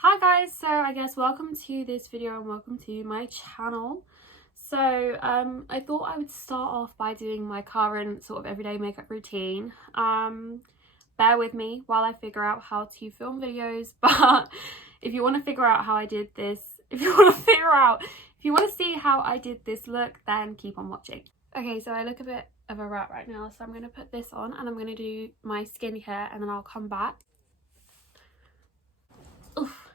Hi guys, so I guess welcome to this video and welcome to my channel. So I thought I would start off by doing my current sort of everyday makeup routine. Bear with me while I figure out how to film videos, but if you want to figure out how I did this, if you want to see how I did this look, then keep on watching. Okay, so I look a bit of a rat right now, so I'm going to put this on and I'm going to do my skincare and then I'll come back. Oof.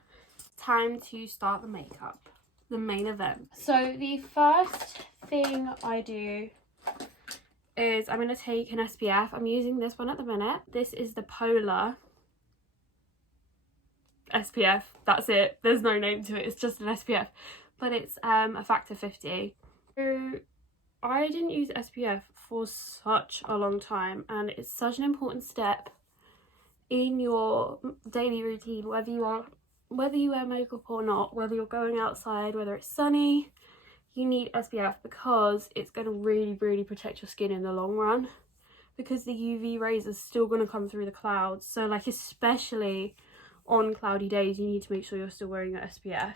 Time to start the makeup, the main event. So the first thing I do is I'm going to take an SPF. I'm using this one at the minute. This is the Polar SPF. That's it. There's no name to it. It's just an SPF, but it's a factor 50. So I didn't use SPF for such a long time, and it's such an important step in your daily routine, whether you wear makeup or not, whether you're going outside, whether it's sunny, you need SPF because it's going to really protect your skin in the long run, because the UV rays are still going to come through the clouds. So like, especially on cloudy days, you need to make sure you're still wearing your SPF.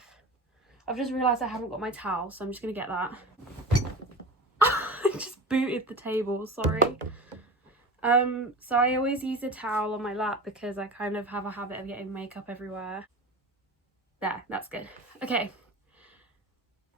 I've just realised I haven't got my towel, so I'm just going to get that. I just booted the table, sorry. So I always use a towel on my lap because I kind of have a habit of getting makeup everywhere. There, that's good. Okay,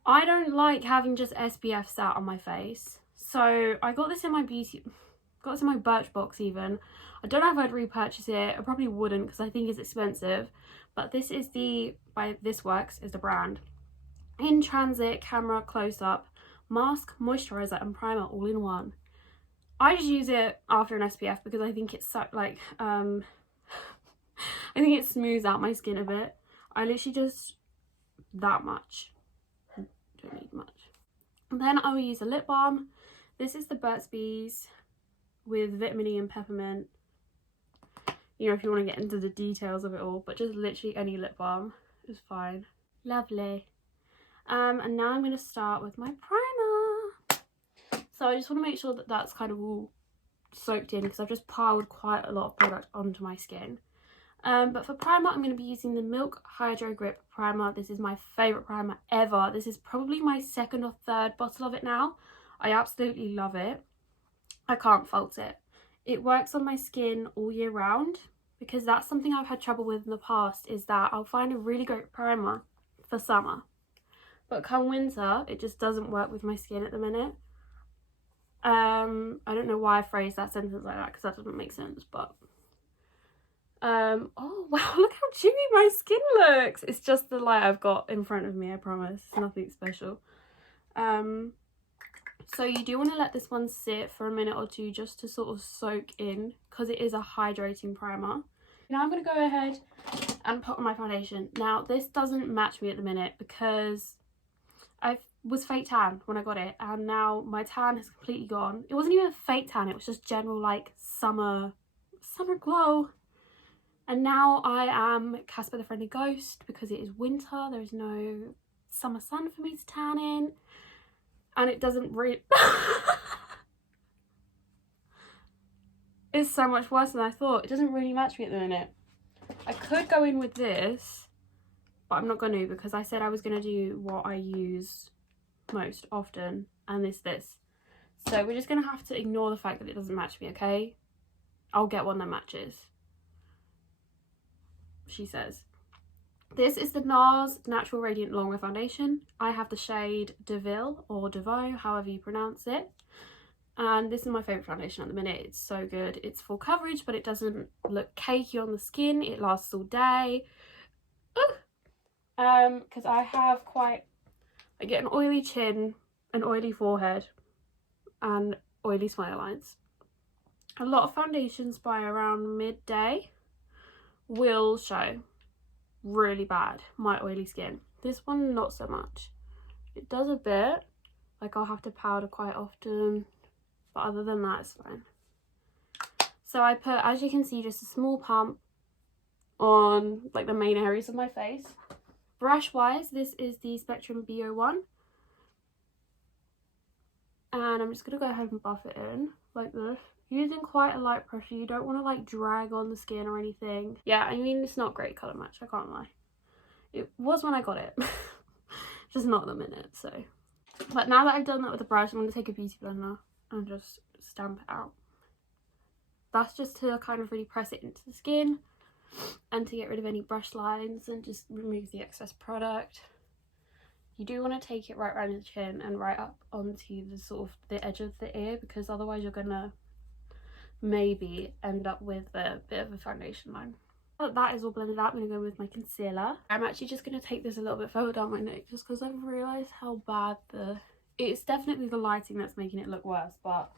I don't like having just SPF sat on my face, so I got this in my Birchbox even. I don't know if I'd repurchase it. I probably wouldn't because I think it's expensive, but this is This Works is the brand. In Transit Camera Close-Up Mask, Moisturizer and Primer all in one. I just use it after an SPF because I think it's so, like, I think it smooths out my skin a bit. I literally just, that much, don't need much. And then I will use a lip balm. This is the Burt's Bees with vitamin E and peppermint. You know, if you want to get into the details of it all, but just literally any lip balm is fine. Lovely. And now I'm going to start with my primer. So I just want to make sure that that's kind of all soaked in because I've just piled quite a lot of product onto my skin. But for primer, I'm going to be using the Milk Hydro Grip Primer. This is my favourite primer ever. This is probably my second or third bottle of it now. I absolutely love it. I can't fault it. It works on my skin all year round, because that's something I've had trouble with in the past, is that I'll find a really great primer for summer, but come winter, it just doesn't work with my skin at the minute. I don't know why I phrased that sentence like that, because that doesn't make sense, but oh wow, look how dewy my skin looks. It's just the light I've got in front of me, I promise. It's nothing special. So you do want to let this one sit for a minute or two just to sort of soak in, because it is a hydrating primer. Now I'm going to go ahead and put on my foundation. Now this doesn't match me at the minute because I was fake tan when I got it, and now my tan has completely gone. It wasn't even a fake tan, it was just general like summer glow. And now I am Casper the Friendly Ghost because it is winter. There is no summer sun for me to tan in. And it doesn't really... It's so much worse than I thought. It doesn't really match me at the minute. I could go in with this, but I'm not going to, because I said I was going to do what I use most often, and this. So we're just going to have to ignore the fact that it doesn't match me, okay? I'll get one that matches, she says. This is the NARS Natural Radiant Longwear Foundation. I have the shade Deville or Devo, however you pronounce it. And this is my favourite foundation at the minute. It's so good. It's full coverage, but it doesn't look cakey on the skin. It lasts all day. Because I get an oily chin, an oily forehead, and oily smile lines. A lot of foundations by around midday will show really bad my oily skin. This one not so much. It does a bit, like I'll have to powder quite often, but other than that it's fine. So I put, as you can see, just a small pump on like the main areas of my face. Brush wise, this is the Spectrum BO1, and I'm just gonna go ahead and buff it in like this, using quite a light pressure. You don't want to like drag on the skin or anything. Yeah, I mean, it's not great colour match, I can't lie. It was when I got it. Just not at the minute, so. But now that I've done that with the brush, I'm going to take a beauty blender and just stamp it out. That's just to kind of really press it into the skin and to get rid of any brush lines and just remove the excess product. You do want to take it right around the chin and right up onto the sort of the edge of the ear, because otherwise you're gonna maybe end up with a bit of a foundation line. But that is all blended out. I'm going to go with my concealer. I'm actually just going to take this a little bit further down my neck just because I've realised how bad it's definitely the lighting that's making it look worse, but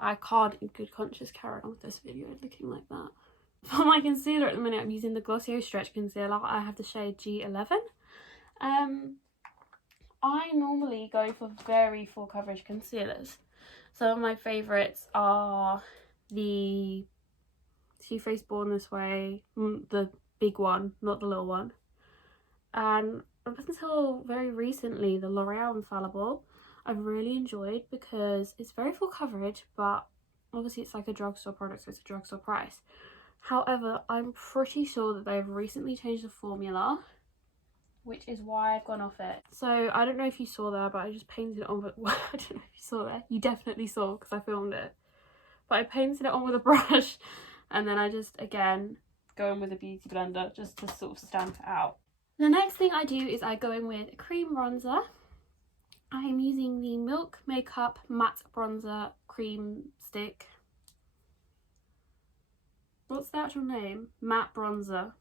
I can't in good conscience carry on with this video looking like that. For my concealer at the minute, I'm using the Glossier Stretch Concealer. I have the shade G11. I normally go for very full coverage concealers. Some of my favourites are the Too Faced Born This Way, the big one, not the little one. And up until very recently, the L'Oreal Infallible, I've really enjoyed because it's very full coverage, but obviously it's like a drugstore product, so it's a drugstore price. However, I'm pretty sure that they've recently changed the formula, which is why I've gone off it. So I don't know if you saw there, but I just painted it on with, I don't know if you saw there. You definitely saw because I filmed it. But I painted it on with a brush and then I just, again, go in with a beauty blender just to sort of stamp it out. The next thing I do is I go in with a cream bronzer. I am using the Milk Makeup Matte Bronzer Cream Stick. What's the actual name? Matte Bronzer.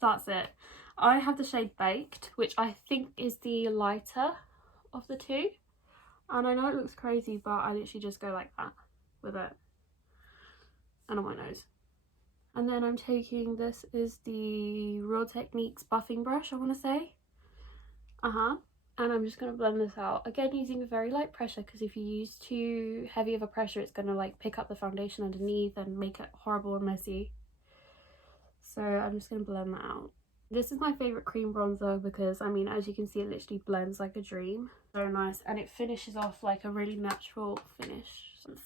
That's it. I have the shade Baked, which I think is the lighter of the two. And I know it looks crazy, but I literally just go like that with it. And on my nose. And then I'm taking, this is the Real Techniques buffing brush, I want to say. And I'm just going to blend this out. Again, using a very light pressure, because if you use too heavy of a pressure, it's going to like pick up the foundation underneath and make it horrible and messy. So I'm just going to blend that out. This is my favourite cream bronzer because, I mean, as you can see, it literally blends like a dream. So nice. And it finishes off like a really natural finish.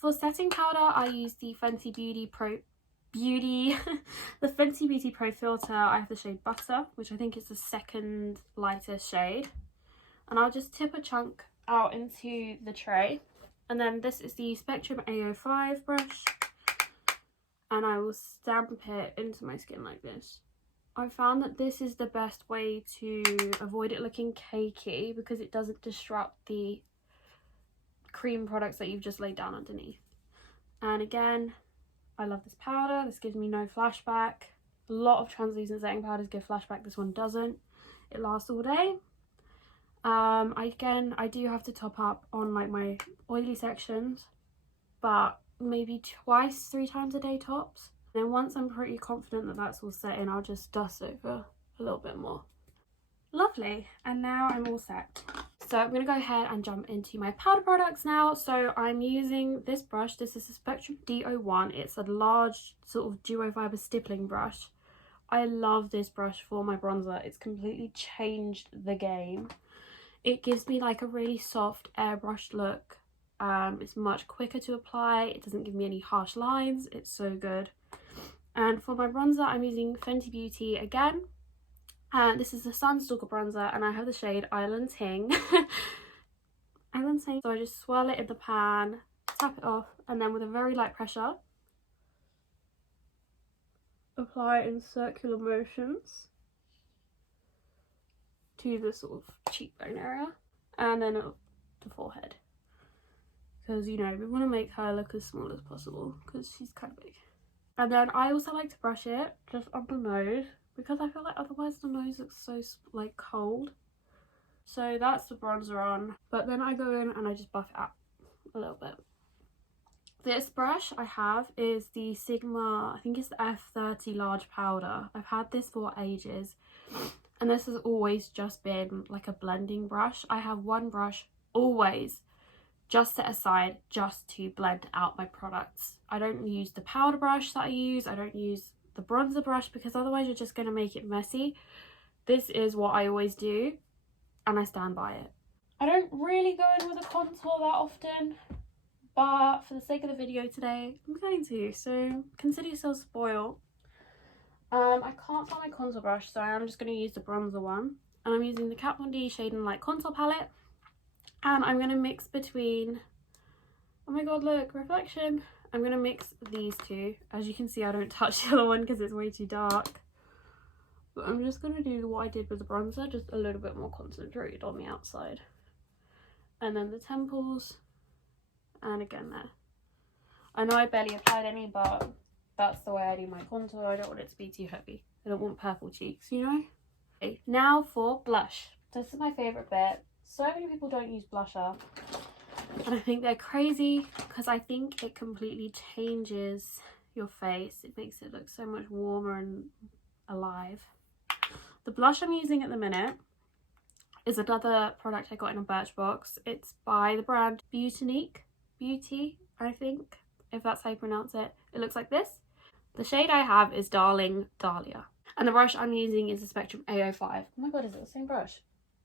For setting powder, I use the Fenty Beauty the Fenty Beauty Pro Filter. I have the shade Butter, which I think is the second lightest shade. And I'll just tip a chunk out into the tray. And then this is the Spectrum A05 brush. And I will stamp it into my skin like this. I found that this is the best way to avoid it looking cakey because it doesn't disrupt the cream products that you've just laid down underneath. And again, I love this powder. This gives me no flashback. A lot of translucent setting powders give flashback. This one doesn't. It lasts all day. Again, I do have to top up on like my oily sections, but maybe twice, 3 times a day tops. And once I'm pretty confident that that's all set in, I'll just dust over a little bit more. Lovely, and now I'm all set. So I'm going to go ahead and jump into my powder products now. So I'm using this brush. This is a Spectrum D01. It's a large sort of duo fiber stippling brush. I love this brush for my bronzer. It's completely changed the game. It gives me like a really soft airbrushed look. It's much quicker to apply. It doesn't give me any harsh lines. It's so good. And for my bronzer, I'm using Fenty Beauty again. This is the Sunstalker bronzer, and I have the shade Island Ting. Island Ting. So I just swirl it in the pan, tap it off, and then with a very light pressure, apply it in circular motions to the sort of cheekbone area, and then up the forehead. Because, you know, we want to make her look as small as possible because she's kind of big. And then I also like to brush it just on the nose because I feel like otherwise the nose looks so like cold. So that's the bronzer on. But then I go in and I just buff it out a little bit. This brush I have is the Sigma, I think it's the F30 large powder. I've had this for ages. And this has always just been like a blending brush. I have one brush always just set aside just to blend out my products. I don't use the powder brush that I use. I don't use the bronzer brush because otherwise you're just going to make it messy. This is what I always do and I stand by it. I don't really go in with a contour that often, but for the sake of the video today, I'm going to. So consider yourself spoiled. I can't find my contour brush, so I'm just going to use the bronzer one. And I'm using the Kat Von D Shade and Light Contour Palette. And I'm going to mix between... Oh my god, look, reflection. I'm going to mix these two. As you can see, I don't touch the other one because it's way too dark. But I'm just going to do what I did with the bronzer, just a little bit more concentrated on the outside. And then the temples. And again there. I know I barely applied any, but that's the way I do my contour. I don't want it to be too heavy. I don't want purple cheeks, you know? Okay, now for blush. This is my favourite bit. So many people don't use blusher. And I think they're crazy because I think it completely changes your face. It makes it look so much warmer and alive. The blush I'm using at the minute is another product I got in a Birchbox. It's by the brand Beauty, I think, if that's how you pronounce it. It looks like this. The shade I have is Darling Dahlia. And the brush I'm using is the Spectrum A05. Oh my god, is it the same brush?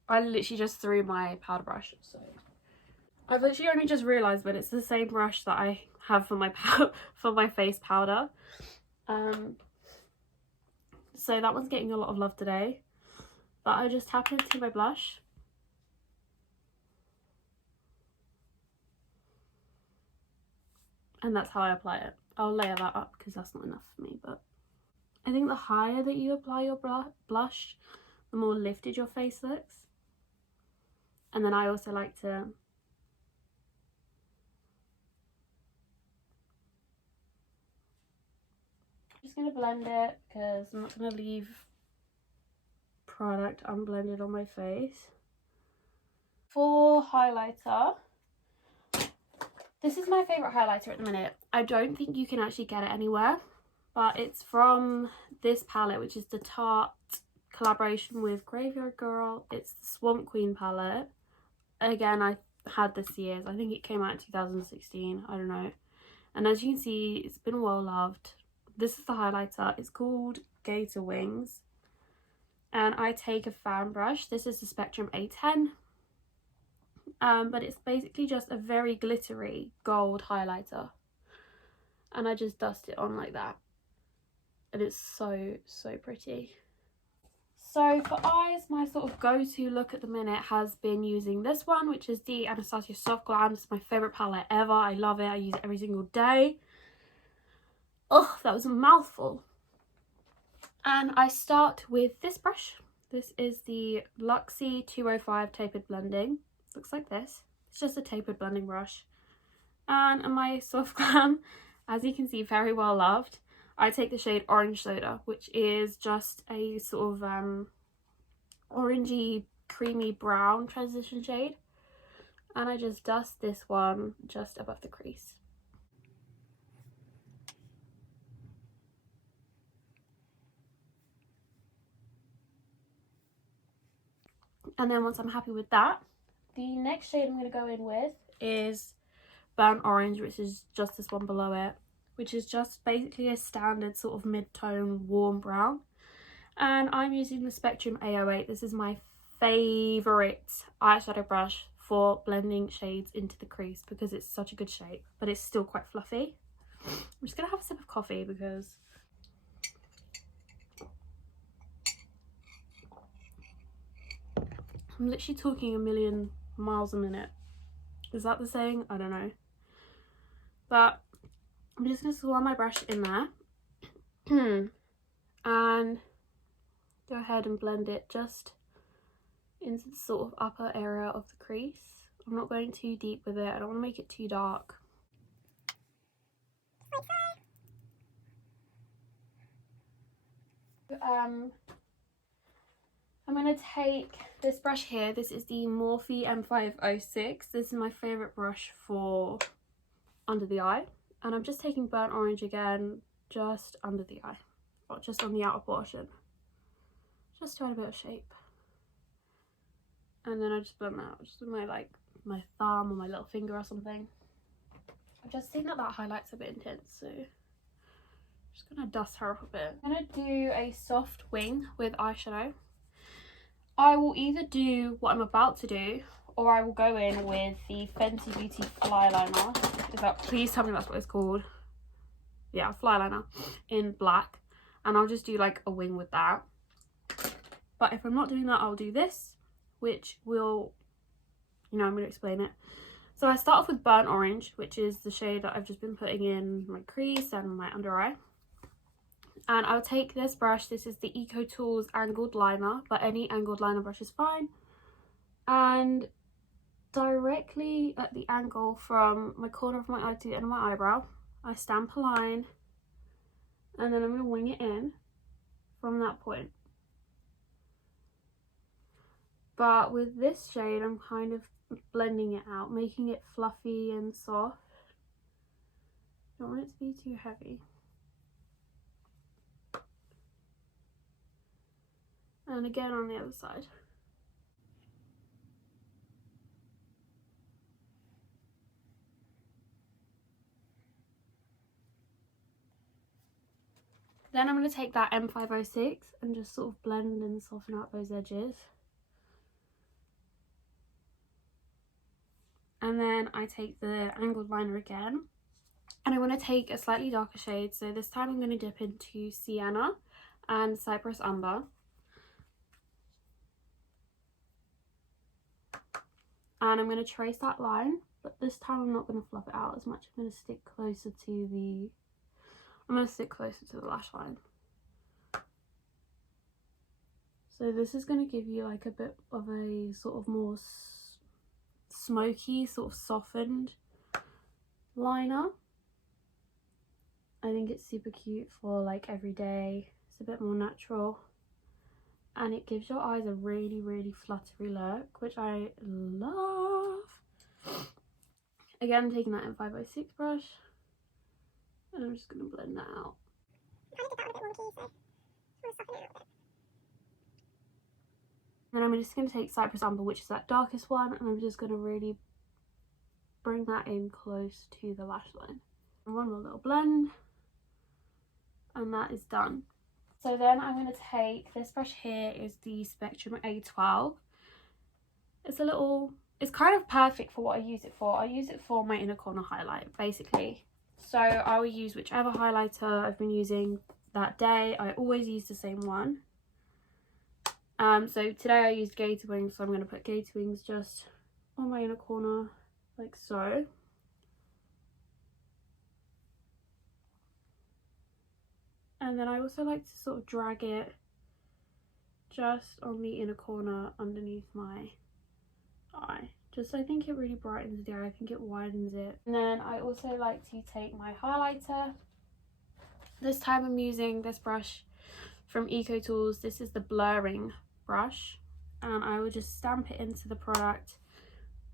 I literally just threw my powder brush, so... I've literally only just realised, but it's the same brush that I have for my for my face powder. So that one's getting a lot of love today. But I just tap into my blush. And that's how I apply it. I'll layer that up because that's not enough for me, but I think the higher that you apply your blush, the more lifted your face looks. And then I also like to just going to blend it because I'm not going to leave product unblended on my face. For highlighter, this is my favourite highlighter at the minute. I don't think you can actually get it anywhere, but it's from this palette, which is the Tarte collaboration with Graveyard Girl. It's the Swamp Queen palette. Again, I had this years. I think it came out in 2016. I don't know. And as you can see, it's been well loved. This is the highlighter. It's called Gator Wings. And I take a fan brush. This is the Spectrum A10. But it's basically just a very glittery gold highlighter. And I just dust it on like that. And it's so, so pretty. So for eyes, my sort of go-to look at the minute has been using this one, which is the Anastasia Soft Glam. It's my favourite palette ever. I love it. I use it every single day. Oh, that was a mouthful. And I start with this brush. This is the Luxie 205 Tapered Blending. Looks like this. It's just a tapered blending brush. And my Soft Glam, as you can see, very well loved. I take the shade Orange Soda, which is just a sort of orangey, creamy brown transition shade. And I just dust this one just above the crease. And then once I'm happy with that, the next shade I'm going to go in with is Burnt Orange, which is just this one below it, which is just basically a standard sort of mid-tone warm brown. And I'm using the Spectrum A08. This is my favourite eyeshadow brush for blending shades into the crease because it's such a good shape, but it's still quite fluffy. I'm just going to have a sip of coffee because I'm literally talking a million miles a minute. Is that the saying? I don't know. But I'm just going to swirl my brush in there and go ahead and blend it just into the sort of upper area of the crease. I'm not going too deep with it. I don't want to make it too dark. I'm going to take this brush here. This is the Morphe M506. This is my favourite brush for under the eye. And I'm just taking Burnt Orange again, just under the eye. Or just on the outer portion. Just to add a bit of shape. And then I just blend that out just with my thumb or my little finger or something. I just think that highlight's a bit intense, so I'm just going to dust her up a bit. I'm going to do a soft wing with eyeshadow. I will either do what I'm about to do, or I will go in with the Fenty Beauty Fly Liner. Please tell me that's what it's called. Yeah, Fly Liner in black. and I'll just do like a wing with that. But if I'm not doing that, I'll do this, which will, you know, I'm going to explain it. So I start off with Burnt Orange, which is the shade that I've just been putting in my crease and my under eye. And I'll take this brush, this is the Eco Tools angled liner, but any angled liner brush is fine. And directly at the angle from my corner of my eye to the end of my eyebrow, I stamp a line, and then I'm going to wing it in from that point. But with this shade, I'm kind of blending it out, making it fluffy and soft. Don't want it to be too heavy. And again on the other side. Then I'm going to take that M506 and just sort of blend and soften out those edges. And then I take the angled liner again, and I want to take a slightly darker shade. So this time I'm going to dip into Sienna and Cypress Umber. And I'm going to trace that line, but this time I'm not going to fluff it out as much. I'm going to stick closer to the lash line. So this is going to give you like a bit of a sort of more smoky, sort of softened liner. I think it's super cute for like every day. It's a bit more natural, and it gives your eyes a really, really fluttery look, which I love. Again, I'm taking that M506 brush, and I'm just going to blend that out. Then I'm just going to take Cypress Umber, which is that darkest one, and I'm just going to really bring that in close to the lash line. And one more little blend, and that is done. So then I'm going to take this brush here, is the Spectrum A12. It's kind of perfect for what I use it for. I use it for my inner corner highlight, basically. So I will use whichever highlighter I've been using that day. I always use the same one. So today I used Gator Wings, so I'm going to put Gator Wings just on my inner corner, like so. And then I also like to sort of drag it just on the inner corner underneath my eye. Just, I think it really brightens the eye, I think it widens it. And then I also like to take my highlighter. This time I'm using this brush from Eco Tools. This is the blurring brush, and I will just stamp it into the product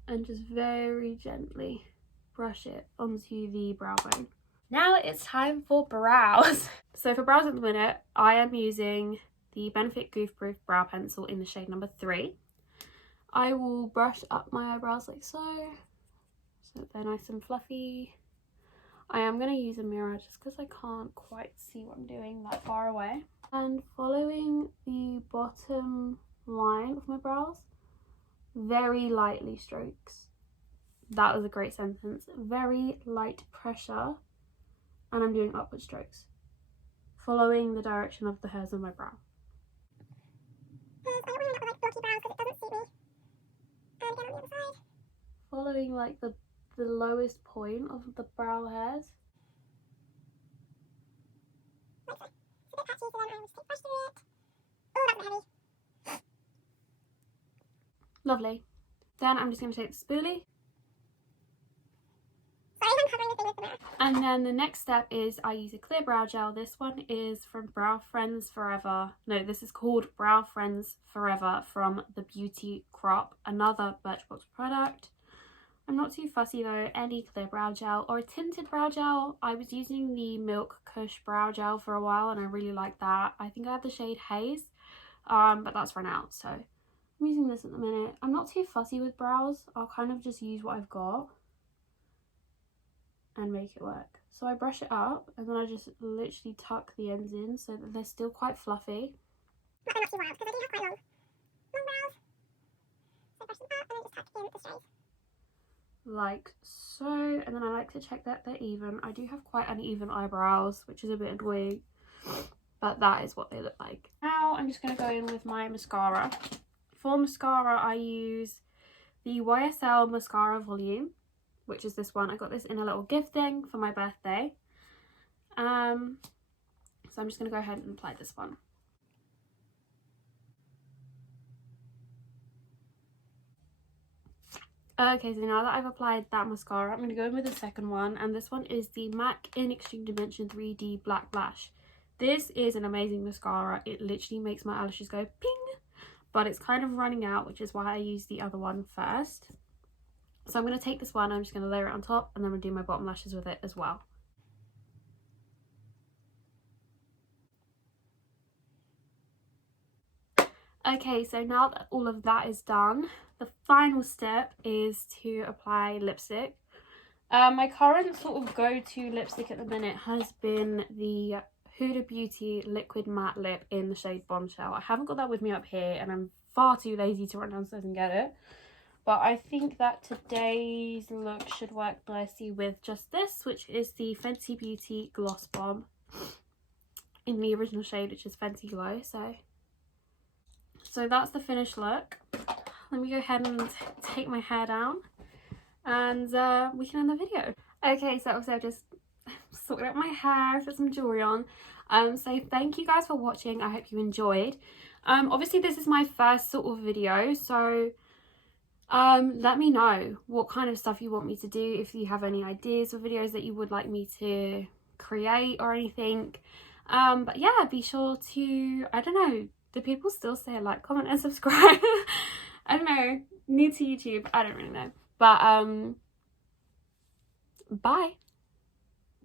and just very gently brush it onto the brow bone. Now it's time for brows. So for brows at the minute, I am using the Benefit Goof Proof Brow Pencil in the shade number 3. I will brush up my eyebrows like so that they're nice and fluffy. I am going to use a mirror just because I can't quite see what I'm doing that far away. And following the bottom line of my brows, very lightly strokes. That was a great sentence. Very light pressure, and I'm doing upward strokes, following the direction of the hairs on my brow. Following like the lowest point of the brow hairs. Lovely. Then I'm just going to take the spoolie. And then the next step is I use a clear brow gel. This one is from Brow Friends Forever. No, this is called Brow Friends Forever from the Beauty Crop, another Birchbox product. I'm not too fussy though, any clear brow gel or a tinted brow gel. I was using the Milk Kush brow gel for a while and I really like that. I think I have the shade Haze, but that's run out, so I'm using this at the minute. I'm not too fussy with brows. I'll kind of just use what I've got and make it work. So I brush it up and then I just literally tuck the ends in so that they're still quite fluffy. But they're not too wild because I do have quite long brows. So brush them up and then just tuck in the straight. Like so, and then I like to check that they're even. I do have quite uneven eyebrows, which is a bit annoying. but that is what they look like. Now I'm just going to go in with my mascara. For mascara, I use the YSL Mascara Volume, which is this one. I got this in a little gift thing for my birthday. So I'm just going to go ahead and apply this one. Okay, so now that I've applied that mascara, I'm going to go in with the second one, and this one is the MAC in Extreme Dimension 3D Black Lash. This is an amazing mascara. It literally makes my eyelashes go ping, but it's kind of running out, which is why I use the other one first. So I'm going to take this one, I'm just going to layer it on top, and then I'm going to do my bottom lashes with it as well. Okay, so now that all of that is done, the final step is to apply lipstick. My current sort of go-to lipstick at the minute has been the Huda Beauty Liquid Matte Lip in the shade Bombshell. I haven't got that with me up here, and I'm far too lazy to run downstairs and get it. But I think that today's look should work nicely with just this, which is the Fenty Beauty Gloss Bomb in the original shade, which is Fenty Glow. So that's the finished look. Let me go ahead and take my hair down, and we can end the video. Okay, so I've just sorted out my hair, put some jewelry on. So thank you guys for watching. I hope you enjoyed. Obviously this is my first sort of video, so let me know what kind of stuff you want me to do, if you have any ideas for videos that you would like me to create or anything. But yeah, be sure to, I don't know, do people still say like, comment and subscribe? I don't know, new to YouTube, I don't really know. But bye.